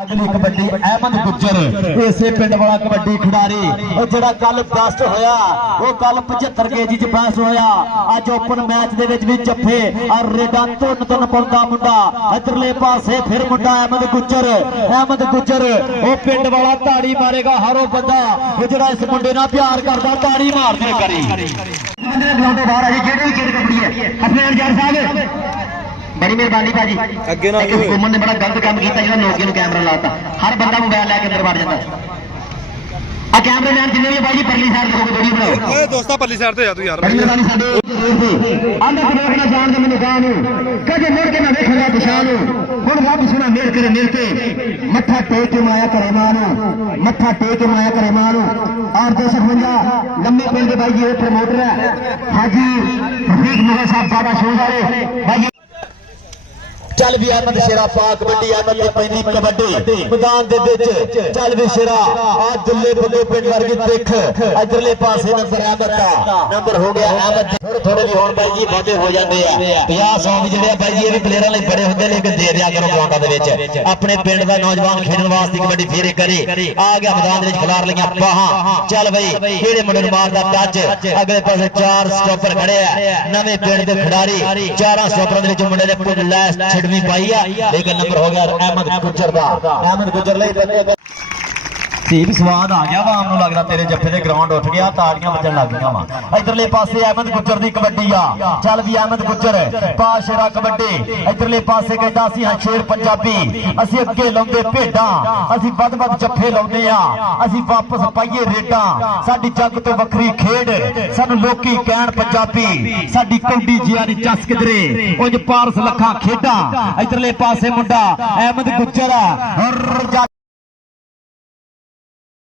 अगली कबड्डी अहमद गुज्जर इसे पिंड वाला कबड्डी खिडारी जो कल बेस्ट होया वो कल 75 केजी च बेस्ट होया अज ओपन मैच दे विच भी जफ्फे और रेडा तुन तुन पाउंदा मुंडा इधरले पासे फिर मुंडा अहमद गुज्जर वो पिंड वाला ताड़ी मारेगा हरो बंदा जो इस मुंडे नाल प्यार करदा ताड़ी मार दे करी बाहर आ जी केड़ी कबड्डी है हसनैन जान साहब बड़ी मेहरबानी भाजी अगे ना हुकूमत ने बड़ा गलत काम किया जो नौके में कैमरा लाता हर बंदा मोबाइल लैके अंदर वड़ जाता आ कैमरे मैन जिन्ने भी भाई परली साइड देखो वीडियो बनाओ ओए दोस्ता परली साइड ते जा तू यार बड़ी मेहरबानी साडे आंदा देखना जान दे मैनू गां नू कदे मुड़ के ना देखना दिशा नू हुण रब सुना मेहर करे मेरे ते मत्था टेक के माया करे मां नू मत्था टेक के माया करे मां नू और 255 लंबे पिंड दे भाई जी प्रमोटर है हाजी रफीक मुगल साहब ज्यादा शौक वाले भाई चल भी अहमद शेरा पा कबड्डी अहमद पैंदी कबड्डी मैदान दे विच चल भी शेरा आ दुल्ले बुल्ले पिंड वर्गी देख इधरले पासे नंबर अहमद दा नंबर हो गया अहमद थोड़े थोड़े भी होण भाई जी वादे हो जांदे आ 50 100 भी जेड़े भाई जी ये भी प्लेयरां लई बड़े हुंदे लेकिन दे दिया करो ग्राउंडां दे विच अपने पिंड दा नौजवान खेडण वास्ते कबड्डी फेरे करे आ गया मैदान दे विच खिलार लईयां बाहां चल भाई केड़े मुंडे नूं मारदा टच अगले पासे 4 स्टॉपर खड़े आ नवे पिंड दे खिडारी 4 स्टॉपरां दे विच मुंडे ने लैस छड़नी पाई है लेकिन नंबर हो गया अहमद गुज्जर दा अहमद गुज्जर लई भी स्वाद आ गया वाम लगता तेरे जफे दे ग्राउंड उठ गया ताड़ियां बजन लग गई वा इधरले पासे अहमद गुज्जर दी कबड्डी आ चल भी अहमद गुज्जर पा शेरा कबड्डी इधरले पासे कहता असीं हां शेर पंजाबी असीं अगे लाउंदे भेडां असीं वध वध जफे लाउंदे आ असीं वापस पाइए रेडां साडी जग तो वखरी खेड सानू लोकी कहण पंजाबी साडी कौडी जिया नी चस किधरे उंज पारस लखा खेडां इधरले पासे मुंडा अहमद गुज्जर और